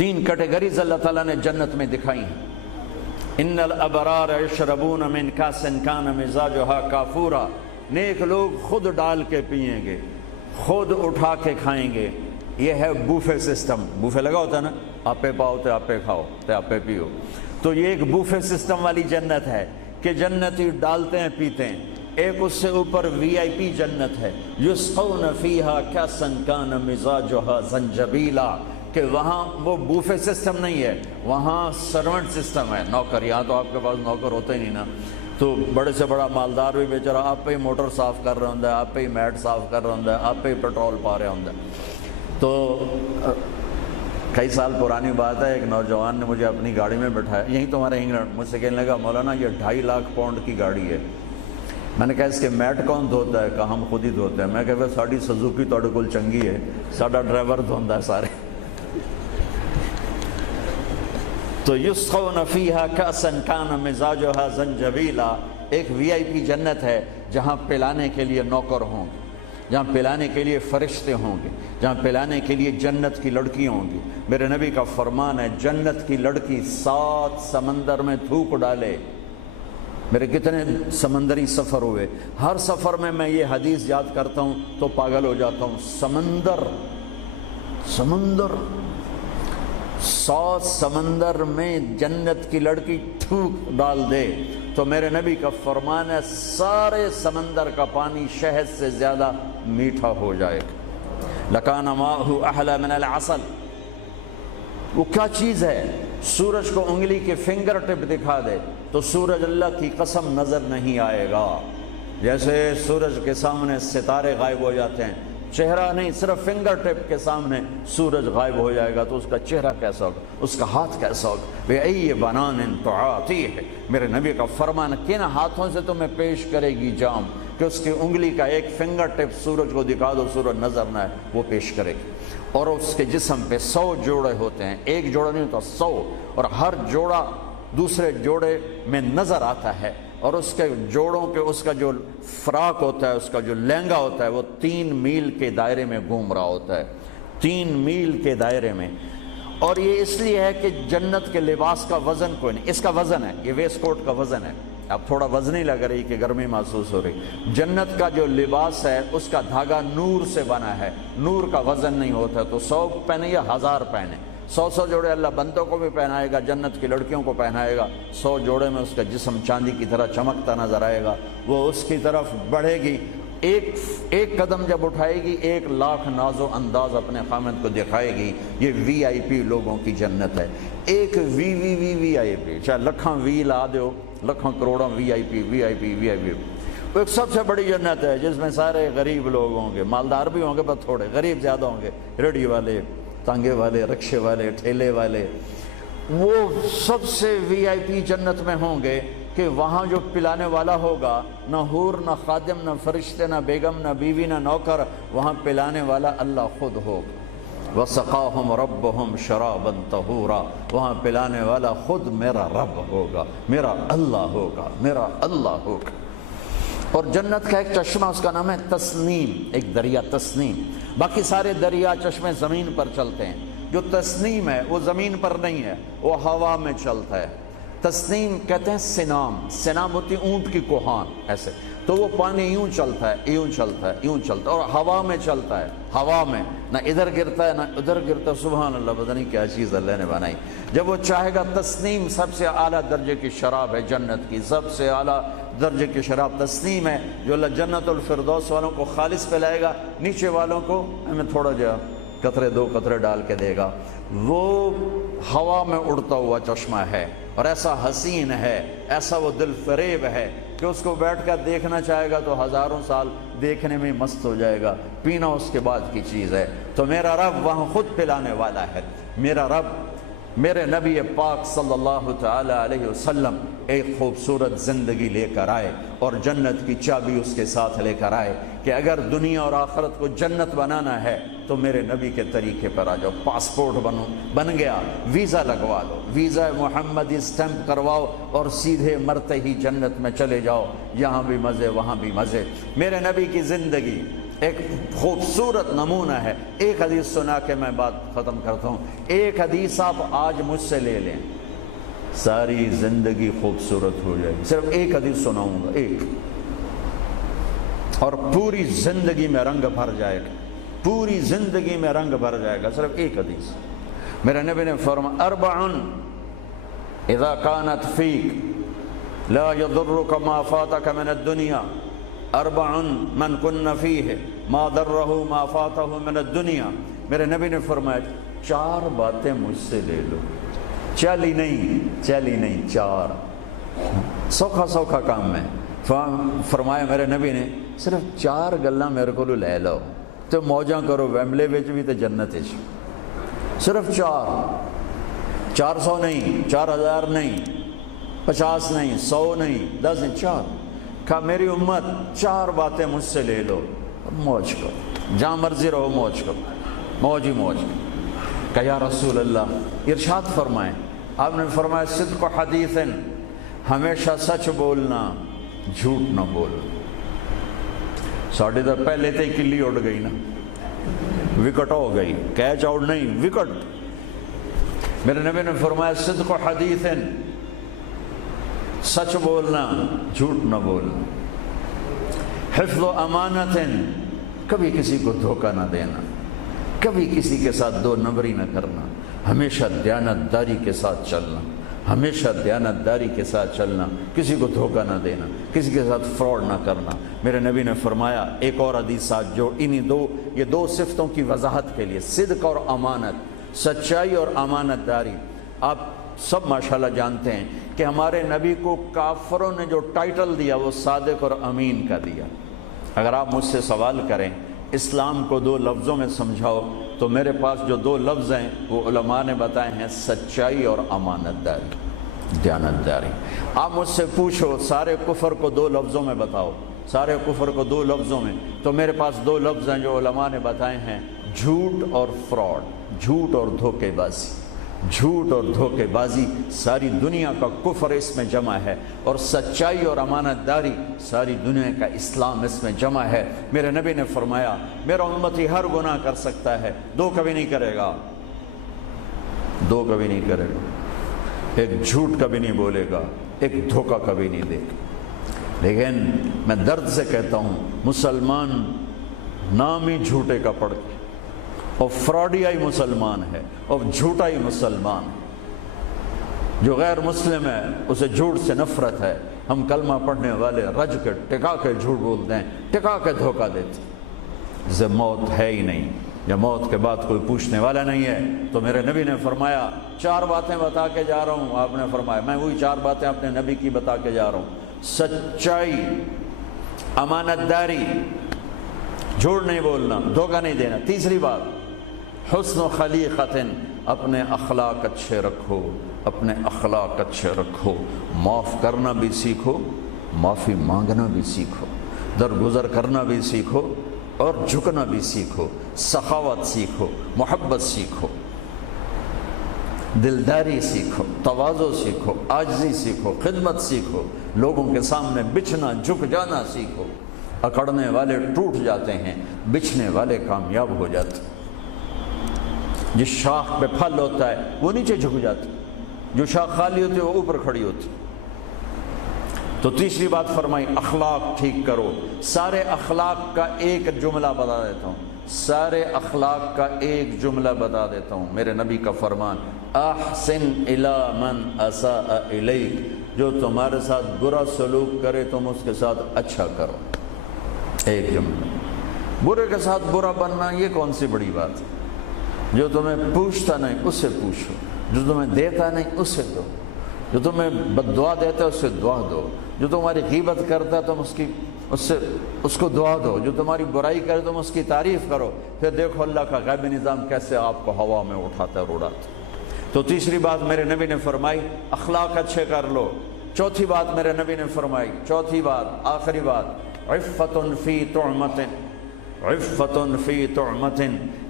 3 categories اللہ تعالیٰ نے جنت میں دکھائی ہیں۔ ان الابرار یشربون من کاس کان مزاجها کافورا، نیک لوگ خود ڈال کے پئیں گے، خود اٹھا کے کھائیں گے۔ یہ ہے بوفے سسٹم، بوفے لگا ہوتا ہے نا، آپے پاؤ تے آپے کھاؤ تے آپے پیو، تو یہ ایک بوفے سسٹم والی جنت ہے کہ جنتی ڈالتے ہیں پیتے ہیں۔ ایک اس سے اوپر وی آئی پی جنت ہے، یسقون فیہا کاسا کان مزاجها زنجبیلا، کہ وہاں وہ بوفے سسٹم نہیں ہے، وہاں سرونٹ سسٹم ہے، نوکر۔ یہاں تو آپ کے پاس نوکر ہوتے ہی نہیں نا، تو بڑے سے بڑا مالدار بھی بیچارہ آپ پہ ہی موٹر صاف کر رہا ہوں، آپ پہ ہی میٹ صاف کر رہا ہوں، آپ پہ ہی پیٹرول پا رہا ہوں۔ تو کئی سال پرانی بات ہے، ایک نوجوان نے مجھے اپنی گاڑی میں بٹھایا، یہیں تو ہمارے انگلینڈ، مجھ سے کہنے لگا مولانا یہ 2.5 لاکھ پاؤنڈ کی گاڑی ہے۔ میں نے کہا اس کے میٹ کون دھوتا ہے؟ کہا ہم خود ہی دھوتے ہیں۔ میں کہا ساڑی سزوکی توڑے کول چنگی ہے، ساڑا ڈرائیور دھوندا ہے سارے۔ تو یسقون فیہا کاسا کان مزاجها زنجبیلا، ایک وی آئی پی جنت ہے جہاں پلانے کے لیے نوکر ہوں گے، جہاں پلانے کے لیے فرشتے ہوں گے، جہاں پلانے کے لیے جنت کی لڑکیاں ہوں گی۔ میرے نبی کا فرمان ہے جنت کی لڑکی 7 سمندر میں تھوک ڈالے۔ میرے کتنے سمندری سفر ہوئے، ہر سفر میں یہ حدیث یاد کرتا ہوں تو پاگل ہو جاتا ہوں۔ سمندر 100 سمندر میں جنت کی لڑکی تھوک ڈال دے تو میرے نبی کا فرمان ہے سارے سمندر کا پانی شہد سے زیادہ میٹھا ہو جائے گا۔ لکان ماؤہ احلی من العسل، وہ کیا چیز ہے؟ سورج کو انگلی کے فنگر ٹپ دکھا دے تو سورج اللہ کی قسم نظر نہیں آئے گا۔ جیسے سورج کے سامنے ستارے غائب ہو جاتے ہیں، چہرہ نہیں، صرف فنگر ٹپ کے سامنے سورج غائب ہو جائے گا تو اس کا چہرہ کیسا ہوگا، اس کا ہاتھ کیسا ہوگا؟ بِأَيِّ بَنَانٍ تُعَاطِيهِ، میرے نبی کا فرمان، کن ہاتھوں سے تمہیں پیش کرے گی جام کہ اس کی انگلی کا ایک فنگر ٹپ سورج کو دکھا دو، سورج نظر نہ آئے، وہ پیش کرے گی۔ اور اس کے جسم پہ 100 جوڑے ہوتے ہیں، ایک جوڑا نہیں ہوتا، 100، اور ہر جوڑا دوسرے جوڑے میں نظر آتا ہے، اور اس کے جوڑوں پہ اس کا جو فراق ہوتا ہے، اس کا جو لہنگا ہوتا ہے، وہ 3 میل کے دائرے میں گھوم رہا ہوتا ہے، 3 میل کے دائرے میں۔ اور یہ اس لیے ہے کہ جنت کے لباس کا وزن کوئی نہیں، اس کا وزن ہے، یہ ویسٹ کوٹ کا وزن ہے۔ اب تھوڑا وزنی لگ رہی کہ گرمی محسوس ہو رہی۔ جنت کا جو لباس ہے اس کا دھاگا نور سے بنا ہے، نور کا وزن نہیں ہوتا، تو 100 پہنے یا 1000 پہنے، 100 جوڑے اللہ بندوں کو بھی پہنائے گا، جنت کی لڑکیوں کو پہنائے گا، 100 جوڑے میں اس کا جسم چاندی کی طرح چمکتا نظر آئے گا، وہ اس کی طرف بڑھے گی، ایک قدم جب اٹھائے گی 1 لاکھ ناز و انداز اپنے خامد کو دکھائے گی۔ یہ وی آئی پی لوگوں کی جنت ہے۔ ایک وی آئی پی، چاہے لکھاں وی لا دیو، لکھاں کروڑاں وی آئی پی، وہ ایک سب سے بڑی جنت ہے جس میں سارے غریب لوگ ہوں گے، مالدار بھی ہوں گے بس تھوڑے، غریب زیادہ ہوں گے، ریڑھی والے، تانگے والے، رکشے والے، ٹھیلے والے، وہ سب سے وی آئی پی جنت میں ہوں گے کہ وہاں جو پلانے والا ہوگا، نہ حور، نہ خادم، نہ فرشتے، نہ بیگم، نہ بیوی، نہ نوکر، وہاں پلانے والا اللہ خود ہوگا۔ وَسَقَاهُمْ رَبُّهُمْ شَرَابًا طَهُورًا، وہاں پلانے والا خود میرا رب ہوگا، میرا اللہ ہوگا، میرا اللہ ہوگا۔ اور جنت کا ایک چشمہ، اس کا نام ہے تسنیم، ایک دریا تسنیم۔ باقی سارے دریا چشمے زمین پر چلتے ہیں، جو تسنیم ہے وہ زمین پر نہیں ہے، وہ ہوا میں چلتا ہے۔ تسنیم کہتے ہیں سنام ہوتی اونٹ کی کوہان، ایسے تو وہ پانی یوں چلتا ہے، یوں چلتا ہے، یوں چلتا ہے، اور ہوا میں چلتا ہے، ہوا میں نہ ادھر گرتا ہے نہ ادھر گرتا ہے۔ سبحان اللہ، پتہ نہیں کیا چیز اللہ نے بنائی۔ جب وہ چاہے گا، تسنیم سب سے اعلیٰ درجے کی شراب ہے جنت کی، سب سے اعلیٰ درجے کی شراب تسنیم ہے، جو اللہ جنت الفردوس والوں کو خالص پلائے گا، نیچے والوں کو ہمیں تھوڑا جا قطرے 2 قطرے ڈال کے دے گا۔ وہ ہوا میں اڑتا ہوا چشمہ ہے، اور ایسا حسین ہے، ایسا وہ دل فریب ہے کہ اس کو بیٹھ کر دیکھنا چاہے گا تو ہزاروں سال دیکھنے میں مست ہو جائے گا، پینا اس کے بعد کی چیز ہے۔ تو میرا رب وہاں خود پلانے والا ہے۔ میرا رب، میرے نبی پاک صلی اللہ تعالی علیہ وسلم ایک خوبصورت زندگی لے کر آئے، اور جنت کی چابی اس کے ساتھ لے کر آئے کہ اگر دنیا اور آخرت کو جنت بنانا ہے تو میرے نبی کے طریقے پر آ جاؤ۔ پاسپورٹ بن گیا، ویزا لگوا لو، ویزا محمدی سٹیمپ کرواؤ اور سیدھے مرتے ہی جنت میں چلے جاؤ، یہاں بھی مزے وہاں بھی مزے۔ میرے نبی کی زندگی ایک خوبصورت نمونہ ہے. ایک حدیث سنا کے میں بات ختم کرتا ہوں. ایک حدیث آپ آج مجھ سے لے لیں، ساری زندگی خوبصورت ہو جائے گی. صرف ایک حدیث سناؤں گا، ایک، اور پوری زندگی میں رنگ بھر جائے گا، پوری زندگی میں رنگ بھر جائے گا. صرف ایک حدیث. میرے نبی نے فرمایا اربع اذا كانت فيك لا يضرك ما فاتك من الدنيا اربع من كن فيه ما ضره ما فاته من الدنيا. میرے نبی نے فرمایا 4 باتیں مجھ سے لے لو. چالی نہیں 4. سوکھا کام ہے. فرمایا میرے نبی نے صرف 4 گلاں میرے کو لے لو تو موجاں کرو ویمبلے وچ بھی تے جنت وچ. صرف 400 نہیں، 4000 نہیں، 50 نہیں، 100 نہیں، 10 نہیں، 4. کہا میری امت 4 باتیں مجھ سے لے لو، موج کرو، جہاں مرضی رہو موج کرو، موج ہی موج. کہا یا رسول اللہ ارشاد فرمائیں. آپ نے فرمایا صدق حدیث، ہمیشہ سچ بولنا، جھوٹ نہ بولنا. ساڑھے در پہلے تے کلی اڑ گئی نا، وکٹ ہو گئی، کیچ آؤٹ نہیں، وکٹ. میرے نبی نے فرمایا صدق حدیث، سچ بولنا، جھوٹ نہ بولنا. حفظ امانت، کبھی کسی کو دھوکہ نہ دینا، کبھی کسی کے ساتھ 2 نمبری نہ کرنا، ہمیشہ دیانتداری کے ساتھ چلنا، ہمیشہ دیانتداری کے ساتھ چلنا، کسی کو دھوکہ نہ دینا، کسی کے ساتھ فراڈ نہ کرنا. میرے نبی نے فرمایا ایک اور حدیث جو یہ 2 صفتوں کی وضاحت کے لیے، صدق اور امانت، سچائی اور امانت داری. آپ سب ماشاءاللہ جانتے ہیں کہ ہمارے نبی کو کافروں نے جو ٹائٹل دیا وہ صادق اور امین کا دیا. اگر آپ مجھ سے سوال کریں اسلام کو 2 لفظوں میں سمجھاؤ تو میرے پاس جو 2 لفظ ہیں وہ علماء نے بتائے ہیں، سچائی اور امانت داری، دیانتداری. آپ مجھ سے پوچھو سارے کفر کو 2 لفظوں میں بتاؤ، سارے کفر کو 2 لفظوں میں، تو میرے پاس 2 لفظ ہیں جو علماء نے بتائے ہیں، جھوٹ اور فراڈ، جھوٹ اور دھوکے بازی. جھوٹ اور دھوکے بازی ساری دنیا کا کفر اس میں جمع ہے، اور سچائی اور امانت داری ساری دنیا کا اسلام اس میں جمع ہے. میرے نبی نے فرمایا میرا امتی ہر گناہ کر سکتا ہے، 2 کبھی نہیں کرے گا، 2 کبھی نہیں کرے گا. ایک جھوٹ کبھی نہیں بولے گا، ایک دھوکہ کبھی نہیں دے گا. لیکن میں درد سے کہتا ہوں مسلمان نام ہی جھوٹے کا پڑھ کے اور فراڈیائی مسلمان ہے اور جھوٹائی مسلمان ہے. جو غیر مسلم ہے اسے جھوٹ سے نفرت ہے. ہم کلمہ پڑھنے والے رج کے ٹکا کے جھوٹ بولتے ہیں، ٹکا کے دھوکہ دیتے ہیں. جب موت ہے ہی نہیں، یا موت کے بعد کوئی پوچھنے والا نہیں ہے، تو میرے نبی نے فرمایا 4 باتیں بتا کے جا رہا ہوں. آپ نے فرمایا میں وہی 4 باتیں اپنے نبی کی بتا کے جا رہا ہوں. سچائی، امانت داری، جھوٹ نہیں بولنا، دھوکہ نہیں دینا. تیسری بات حسن خلیقۃ، اپنے اخلاق اچھے رکھو، اپنے اخلاق اچھے رکھو. معاف کرنا بھی سیکھو، معافی مانگنا بھی سیکھو، درگزر کرنا بھی سیکھو اور جھکنا بھی سیکھو. سخاوت سیکھو، محبت سیکھو، دلداری سیکھو، تواضع سیکھو، عاجزی سیکھو، خدمت سیکھو، لوگوں کے سامنے بچھنا جھک جانا سیکھو. اکڑنے والے ٹوٹ جاتے ہیں، بچھنے والے کامیاب ہو جاتے ہیں. جس شاخ پہ پھل ہوتا ہے وہ نیچے جھک جاتی، جو شاخ خالی ہوتی ہے وہ اوپر کھڑی ہوتی. تو تیسری بات فرمائی اخلاق ٹھیک کرو. سارے اخلاق کا ایک جملہ بتا دیتا ہوں، سارے اخلاق کا ایک جملہ بتا دیتا ہوں. میرے نبی کا فرمان احسن الی من اساء الیک، جو تمہارے ساتھ برا سلوک کرے تم اس کے ساتھ اچھا کرو. ایک جملہ. برے کے ساتھ برا بننا یہ کون سی بڑی بات ہے؟ جو تمہیں پوچھتا نہیں اس سے پوچھو، جو تمہیں دیتا نہیں اس سے دو، جو تمہیں بد دعا دیتا ہے اس سے دعا دو، جو تمہاری غیبت کرتا ہے تم اس کو دعا دو، جو تمہاری برائی کرے تم اس کی تعریف کرو. پھر دیکھو اللہ کا غیبی نظام کیسے آپ کو ہوا میں اٹھاتا ہے، اڑاتا. تو تیسری بات میرے نبی نے فرمائی اخلاق اچھے کر لو. چوتھی بات میرے نبی نے فرمائی، چوتھی بات آخری بات، عفت فی طعمت، عفت فی طعمت،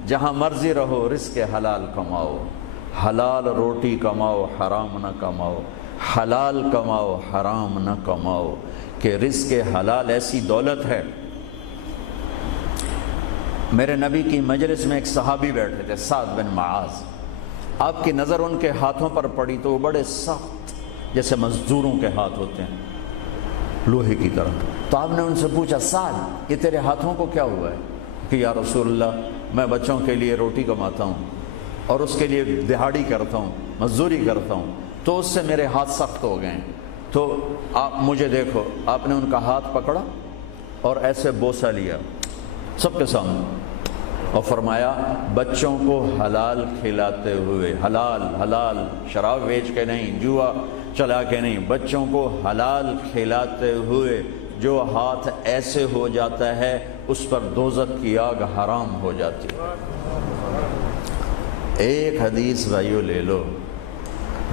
جہاں مرضی رہو رزق حلال کماؤ، حلال روٹی کماؤ، حرام نہ کماؤ، حلال کماؤ، حرام نہ کماؤ. کہ رزق حلال ایسی دولت ہے میرے نبی کی مجلس میں ایک صحابی بیٹھے تھے، سعد بن معاذ۔ آپ کی نظر ان کے ہاتھوں پر پڑی تو وہ بڑے سخت، جیسے مزدوروں کے ہاتھ ہوتے ہیں، لوہے کی طرح۔ تو آپ نے ان سے پوچھا، سعد یہ تیرے ہاتھوں کو کیا ہوا ہے؟ کہ یا رسول اللہ میں بچوں کے لیے روٹی کماتا ہوں اور اس کے لیے دہاڑی کرتا ہوں، مزدوری کرتا ہوں، تو اس سے میرے ہاتھ سخت ہو گئے ہیں، تو آپ مجھے دیکھو۔ آپ نے ان کا ہاتھ پکڑا اور ایسے بوسہ لیا سب کے سامنے، اور فرمایا بچوں کو حلال کھلاتے ہوئے، حلال حلال، شراب بیچ کے نہیں، جوا چلا کے نہیں، بچوں کو حلال کھلاتے ہوئے جو ہاتھ ایسے ہو جاتا ہے اس پر دوزخ کی آگ حرام ہو جاتی ہے۔ ایک حدیث بھائیو لے لو،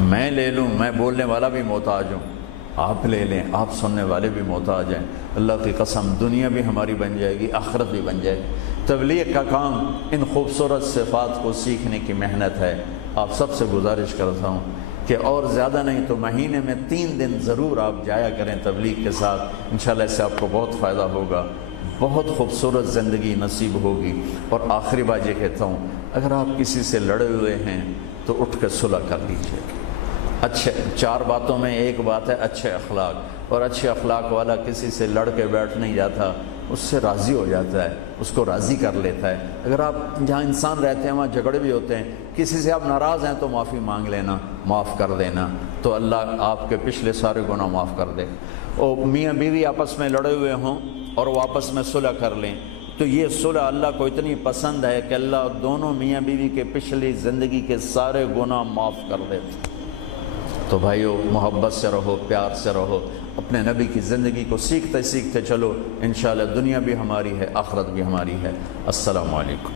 میں لے لوں، میں بولنے والا بھی محتاج ہوں، آپ لے لیں، آپ سننے والے بھی محتاج ہیں، اللہ کی قسم دنیا بھی ہماری بن جائے گی، آخرت بھی بن جائے گی۔ تبلیغ کا کام ان خوبصورت صفات کو سیکھنے کی محنت ہے۔ آپ سب سے گزارش کرتا ہوں کہ اور زیادہ نہیں تو مہینے میں 3 دن ضرور آپ جایا کریں تبلیغ کے ساتھ، انشاءاللہ اس سے آپ کو بہت فائدہ ہوگا، بہت خوبصورت زندگی نصیب ہوگی۔ اور آخری بات یہ کہتا ہوں، اگر آپ کسی سے لڑے ہوئے ہیں تو اٹھ کے صلح کر لیجیے۔ اچھے 4 باتوں میں ایک بات ہے اچھے اخلاق، اور اچھے اخلاق والا کسی سے لڑ کے بیٹھ نہیں جاتا، اس سے راضی ہو جاتا ہے، اس کو راضی کر لیتا ہے۔ اگر آپ جہاں انسان رہتے ہیں وہاں جھگڑے بھی ہوتے ہیں، کسی سے آپ ناراض ہیں تو معافی مانگ لینا، معاف کر دینا، تو اللہ آپ کے پچھلے سارے گناہ معاف کر دے۔ اور میاں بیوی آپس میں لڑے ہوئے ہوں اور وہ آپس میں صلح کر لیں، تو یہ صلح اللہ کو اتنی پسند ہے کہ اللہ دونوں میاں بیوی کے پچھلی زندگی کے سارے گناہ معاف کر دیتے۔ تو بھائیو محبت سے رہو، پیار سے رہو، اپنے نبی کی زندگی کو سیکھتے سیکھتے چلو، انشاءاللہ دنیا بھی ہماری ہے، آخرت بھی ہماری ہے۔ السلام علیکم۔